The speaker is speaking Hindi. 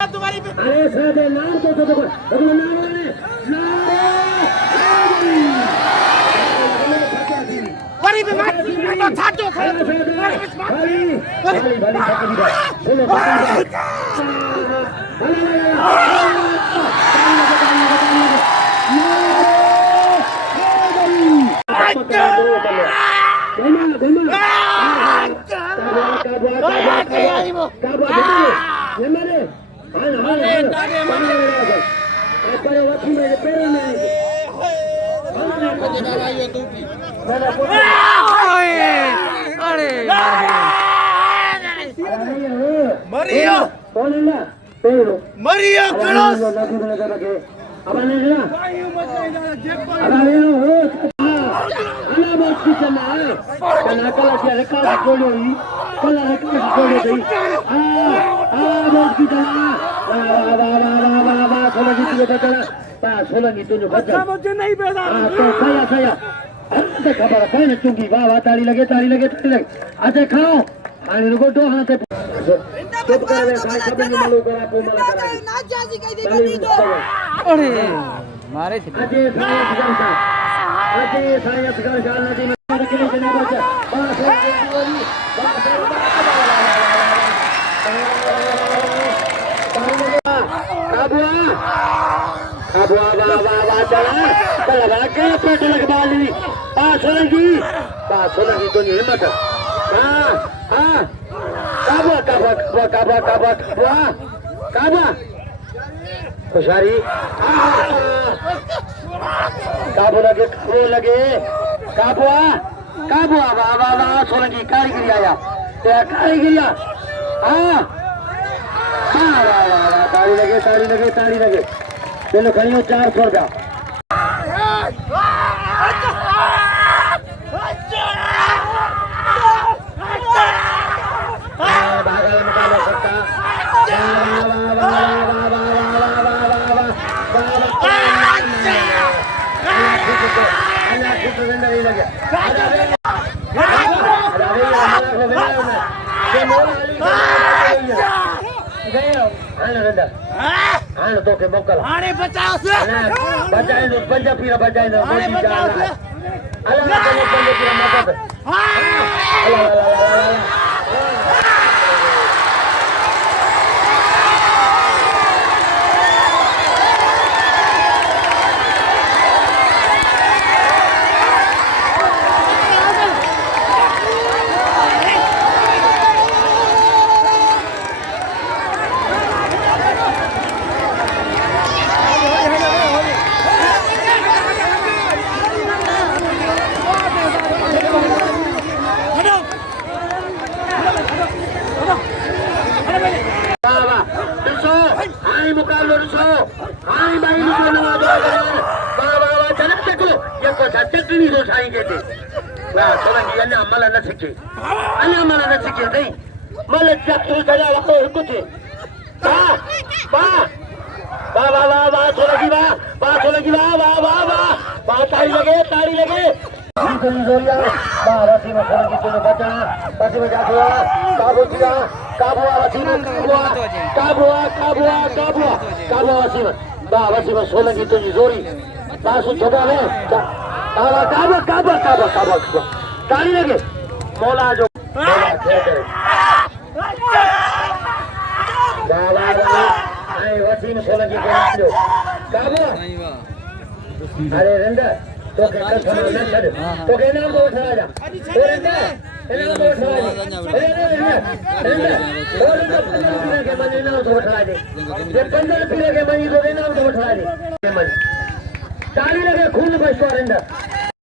तुम्हारी अरे सादे नाम तो नाम बड़ी बीमार तो छाटो खड़े बड़ी Maria Carlos मुझे नहीं बेदा खबर है ना चुंगी वाह वाह ताली लगे अच्छा खाओ खाने को तो हाथ चुप कर रे भाई सब ने मालूम करा को मला करा ना जाजी कह दे बनी तो अरे मारे थे अजय सायत कर जाल नदी में के लिए नहीं बचा बस काबुआ वाह चला के पेट लगवा ली पास होगी तो नहीं हिम्मत हां काबुआ खुशारी काबू लगे काबुआ वाह सोलंकी कारीगिरी आया हां ताली लगे चलो खड़ियो 400 रुपया तो के मोकल आने बचाओ से बचाए दो पंजाबी बचाए दो आने बचाओ से अल्लाह पंजाबी मदद ताली लगे सोलंकी तुझी जोरी बासु छोटा है काबा ताली लगे मौला जो वसीम सोलंकी अरे रंदा तो के तो के नाम को उठा जा इनाम को उठा के मनी नाम को उठा दे ये 15 पीले के मनी को इनाम को उठा दे ताली लगे खून बचवा रंदा